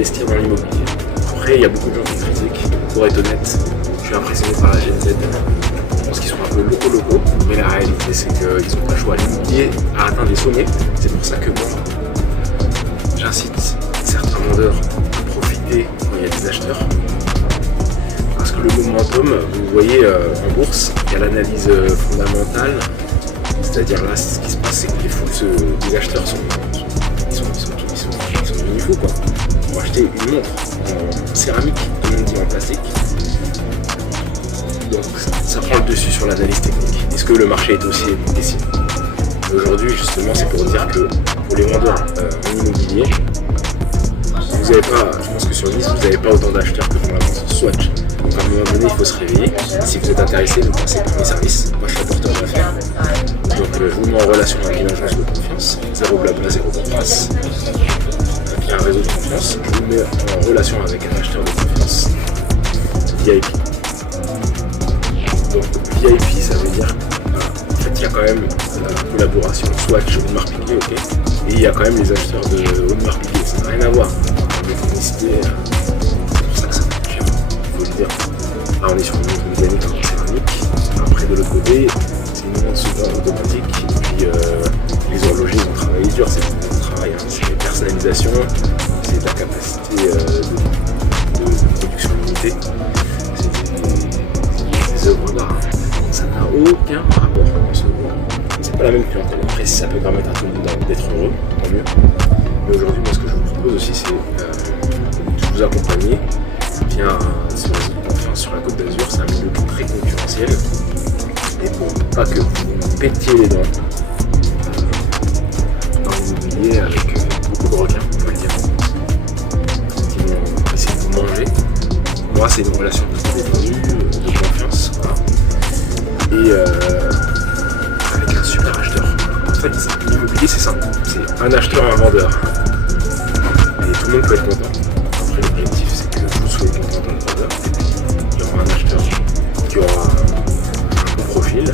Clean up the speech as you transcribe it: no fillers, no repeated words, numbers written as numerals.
investir dans l'immobilier. Après, il y a beaucoup de gens qui critiquent. Pour être honnête, je suis impressionné par la Gen Z. Je pense qu'ils sont un peu locaux, mais la réalité c'est qu'ils n'ont pas le choix. L'immobilier a atteint des sommets. C'est pour ça que moi, j'incite certains vendeurs à profiter quand il y a des acheteurs. Parce que le momentum, vous voyez en bourse, il y a l'analyse fondamentale. C'est-à-dire là, ce qui se passe, c'est que les acheteurs sont devenus fous, quoi. Pour acheter une montre en céramique, tout le monde dit en plastique. Donc ça prend le dessus sur l'analyse technique. Est-ce que le marché est aussi décisif? Aujourd'hui, justement, c'est pour dire que pour les vendeurs en immobilier, vous n'avez pas, je pense que sur 10, vous n'avez pas autant d'acheteurs que dans la vente Swatch. Donc à un moment donné, il faut se réveiller. Si vous êtes intéressé, vous passez par mes services. Moi, je suis apporteur d'affaires. Donc je vous mets en relation avec une agence de confiance, zéro blabla, zéro paperasse, qui a un réseau de confiance. Je vous mets en relation avec un acheteur de confiance, VIP. Donc VIP, ça veut dire en fait il y a quand même la collaboration Swatch Audemars Piguet, ok, et il y a quand même les acheteurs de Audemars Piguet, ça n'a rien à voir. Les publicités, c'est pour ça que ça coûte cher, il faut le dire. Là on est sur une montre mécanique en céramique. Après de l'autre côté, c'est une montre souvent automatique, et puis les horlogers ils ont travaillé dur, c'est du travail, hein. C'est des personnalisations, c'est de la capacité de production limitée. Œuvres d'art. Ça n'a aucun rapport en ce moment. C'est pas la même clientèle. Après, si ça peut permettre à tout le monde d'être heureux, tant mieux. Mais aujourd'hui, moi, ce que je vous propose aussi, c'est de vous accompagner bien sur les autres confiance sur la Côte d'Azur. C'est un milieu très concurrentiel. Et pour pas que vous pétiez les dents dans l'immobilier avec beaucoup de requins, on peut le dire, qui vont essayer de vous manger. Moi, c'est une relation plutôt détendue, de confiance, voilà. Et avec un super acheteur. En fait, l'immobilier, c'est simple. C'est un acheteur, un vendeur. Et tout le monde peut être content. Après, l'objectif, c'est que vous soyez content dans le vendeur. Il y aura un acheteur qui aura un bon profil,